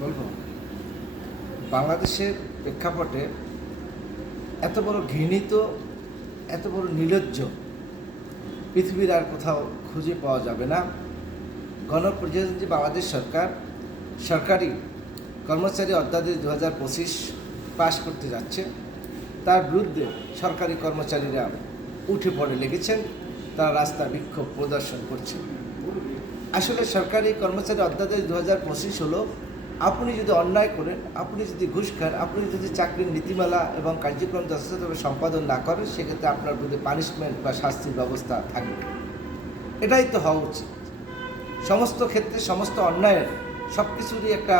বলবো, বাংলাদেশের প্রেক্ষাপটে এত বড় ঘৃণিত, এত বড় নির্লজ্জ পৃথিবীর আর কোথাও খুঁজে পাওয়া যাবে না। গণপ্রজাতন্ত্রী বাংলাদেশ সরকার সরকারি কর্মচারী অধ্যাদেশ 2025 পাশ করতে যাচ্ছে। তার বিরুদ্ধে সরকারি কর্মচারীরা উঠে পড়ে লেগেছেন, তারা রাস্তায় বিক্ষোভ প্রদর্শন করছে। আসলে সরকারি কর্মচারী অধ্যাদেশ 2025 হলো, আপনি যদি অন্যায় করেন, আপনি যদি ঘুষ খান, আপনি যদি চাকরির নীতিমালা এবং কার্যক্রম যথাযথভাবে সম্পাদন না করেন, সেক্ষেত্রে আপনার বিরুদ্ধে পানিশমেন্ট বা শাস্তির ব্যবস্থা থাকবে। এটাই তো হওয়া উচিত। সমস্ত ক্ষেত্রে সমস্ত অন্যায়ের সব কিছুরই একটা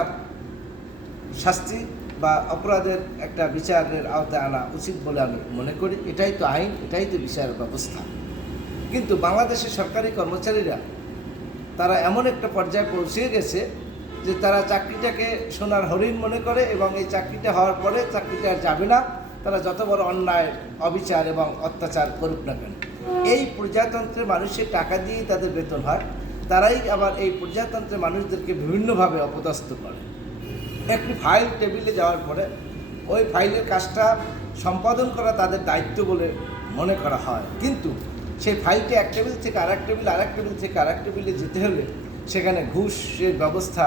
শাস্তি বা অপরাধের একটা বিচারের আওতায় আনা উচিত বলে আমি মনে করি। এটাই তো আইন, এটাই তো বিচার ব্যবস্থা। কিন্তু বাংলাদেশের সরকারি কর্মচারীরা তারা এমন একটা পর্যায়ে পৌঁছে গেছে যে তারা চাকরিটাকে সোনার হরিণ মনে করে, এবং এই চাকরিটা হওয়ার পরে চাকরিটা আর যাবে না, তারা যত বড় অন্যায়, অবিচার এবং অত্যাচার করুক না কেন। এই প্রজাতন্ত্রের মানুষের টাকা দিয়েই তাদের বেতন হয়, তারাই আবার এই প্রজাতন্ত্রের মানুষদেরকে বিভিন্নভাবে অপদস্থ করে। একটি ফাইল টেবিলে যাওয়ার পরে ওই ফাইলের কাজটা সম্পাদন করা তাদের দায়িত্ব বলে মনে করা হয়, কিন্তু সেই ফাইলটি এক টেবিল থেকে আরেক টেবিল, আরেক টেবিল থেকে আরেক টেবিলে যেতে হলে সেখানে ঘুষের ব্যবস্থা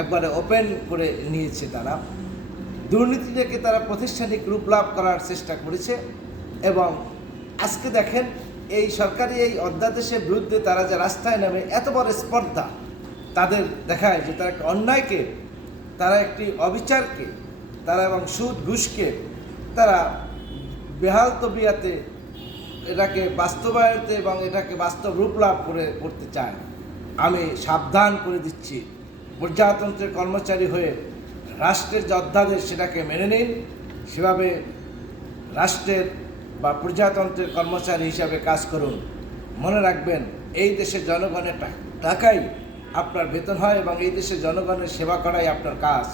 একবারে ওপেন করে নিয়েছে। তারা দুর্নীতিটাকে তারা প্রাতিষ্ঠানিক রূপ লাভ করার চেষ্টা করেছে। এবং আজকে দেখেন, এই সরকারি এই অধ্যাদেশের বিরুদ্ধে তারা যে রাস্তায় নামে এত বড় স্পর্ধা তাদের দেখায় যে তারা একটা অন্যায়কে, তারা একটি অবিচারকে, তারা এবং সুদ ঘুষকে তারা বেহাল তবিয়াতে এটাকে বাস্তবায়িত এবং এটাকে বাস্তব রূপ লাভ করতে চায়। আমি সাবধান করে দিচ্ছি, প্রজাতন্ত্রের কর্মচারী হয়ে রাষ্ট্রের যে অধ্যাদেশ সেটাকে মেনে নিন, সেভাবে রাষ্ট্রের বা প্রজাতন্ত্রের কর্মচারী হিসাবে কাজ করুন। মনে রাখবেন, এই দেশের জনগণের টাকাই আপনার বেতন হয় এবং এই দেশের জনগণের সেবা করাই আপনার কাজ।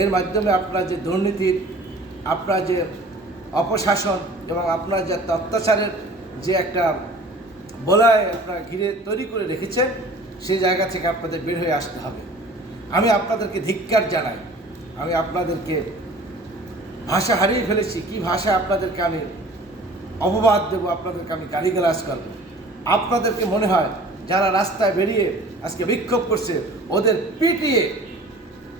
এর মাধ্যমে আপনার যে দুর্নীতির, আপনার যে অপশাসন এবং আপনার যে অত্যাচারের যে একটা বলয় আপনার ঘিরে তৈরি করে রেখেছেন, সেই জায়গা থেকে আপনাদের বের হয়ে আসতে হবে। আমি আপনাদেরকে ধিক্কার জানাই। আমি আপনাদেরকে ভাষা হারিয়ে ফেলেছি, কি ভাষা আপনাদেরকে আমি অপবাদ দেবো, আপনাদেরকে আমি গালিগালাজ করব। আপনাদেরকে মনে হয় যারা রাস্তায় বেরিয়ে আজকে বিক্ষোভ করছে, ওদের পিটিয়ে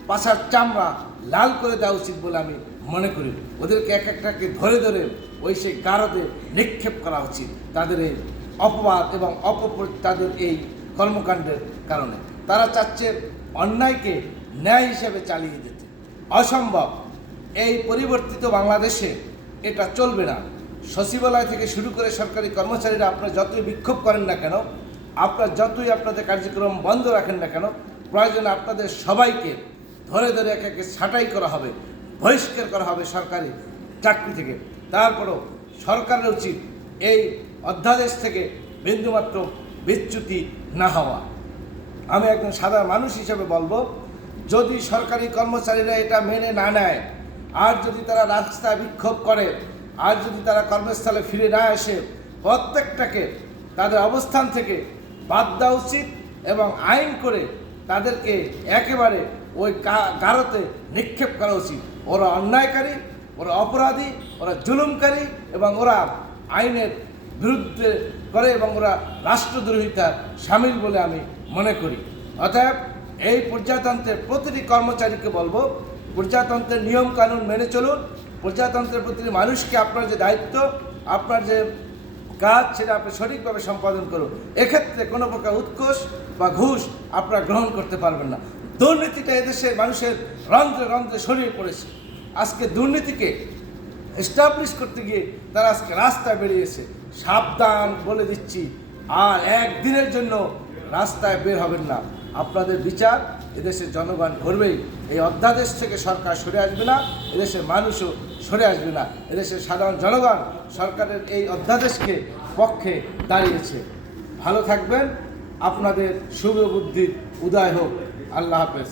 পাছার চামড়া লাল করে দেওয়া উচিত বলে আমি মনে করি। ওদেরকে এক একটাকে ধরে ধরে ওই সেই গারদে নিক্ষেপ করা উচিত, তাদের এই অপবাদ এবং তাদের এই কর্মকাণ্ডের কারণে। তারা চাচ্ছে অন্যায়কে ন্যায় হিসেবে চালিয়ে যেতে। অসম্ভব। এই পরিবর্তিত বাংলাদেশে এটা চলবে না। সচিবালয় থেকে শুরু করে সরকারি কর্মচারীরা আপনারা যতই বিক্ষোভ করেন না কেন, আপনারা যতই আপনাদের কার্যক্রম বন্ধ রাখেন না কেন, প্রয়োজনে আপনাদের সবাইকে ধরে ধরে এক একে ছাঁটাই করা হবে, বহিষ্কার করা হবে সরকারি চাকরি থেকে। তারপরও সরকারের উচিত এই অধ্যাদেশ থেকে বিন্দুমাত্র বিচ্যুতি না হওয়া। আমি একজন সাধারণ মানুষ হিসেবে বলবো, যদি সরকারি কর্মচারীরা এটা মেনে না নেয়, আর যদি তারা রাস্তায় বিক্ষোভ করে, আর যদি তারা কর্মস্থলে ফিরে না আসে, প্রত্যেকটাকে তাদের অবস্থান থেকে বাদ দেওয়া উচিত এবং আইন করে তাদেরকে একেবারে ওই গারতে নিক্ষেপ করা উচিত। ওরা অন্যায়কারী, ওরা অপরাধী, ওরা জুলুমকারী এবং ওরা আইনের বিরুদ্ধে করে এবং ওরা রাষ্ট্রদ্রোহিতার সামিল বলে আমি মনে করি। অতএব এই প্রজাতন্ত্রের প্রতিটি কর্মচারীকে বলবো, প্রজাতন্ত্রের নিয়ম কানুন মেনে চলুন। প্রজাতন্ত্রের প্রতিটি মানুষকে আপনার যে দায়িত্ব, আপনার যে কাজ, সেটা আপনি সঠিকভাবে সম্পাদন করুন। এক্ষেত্রে কোনো প্রকার উৎকোষ বা ঘুষ আপনারা গ্রহণ করতে পারবেন না। দুর্নীতিটা এদেশের মানুষের রন্ধ্রে রন্ধ্রে ছড়িয়ে পড়েছে। আজকে দুর্নীতিকে এস্টাবলিশ করতে গিয়ে তারা আজকে রাস্তায় বেরিয়েছে। সাবধান বলে দিচ্ছি, আর একদিনের জন্য রাস্তায় বের হবেন না। আপনাদের বিচার এদেশের জনগণ করবেই। এই অধ্যাদেশ থেকে সরকার সরে আসবে না, এদেশের মানুষও সরে আসবে না। এদেশের সাধারণ জনগণ সরকারের এই অধ্যাদেশকে পক্ষে দাঁড়িয়েছে। ভালো থাকবেন, আপনাদের শুভ বুদ্ধির উদয় হোক। আল্লাহ হাফেজ।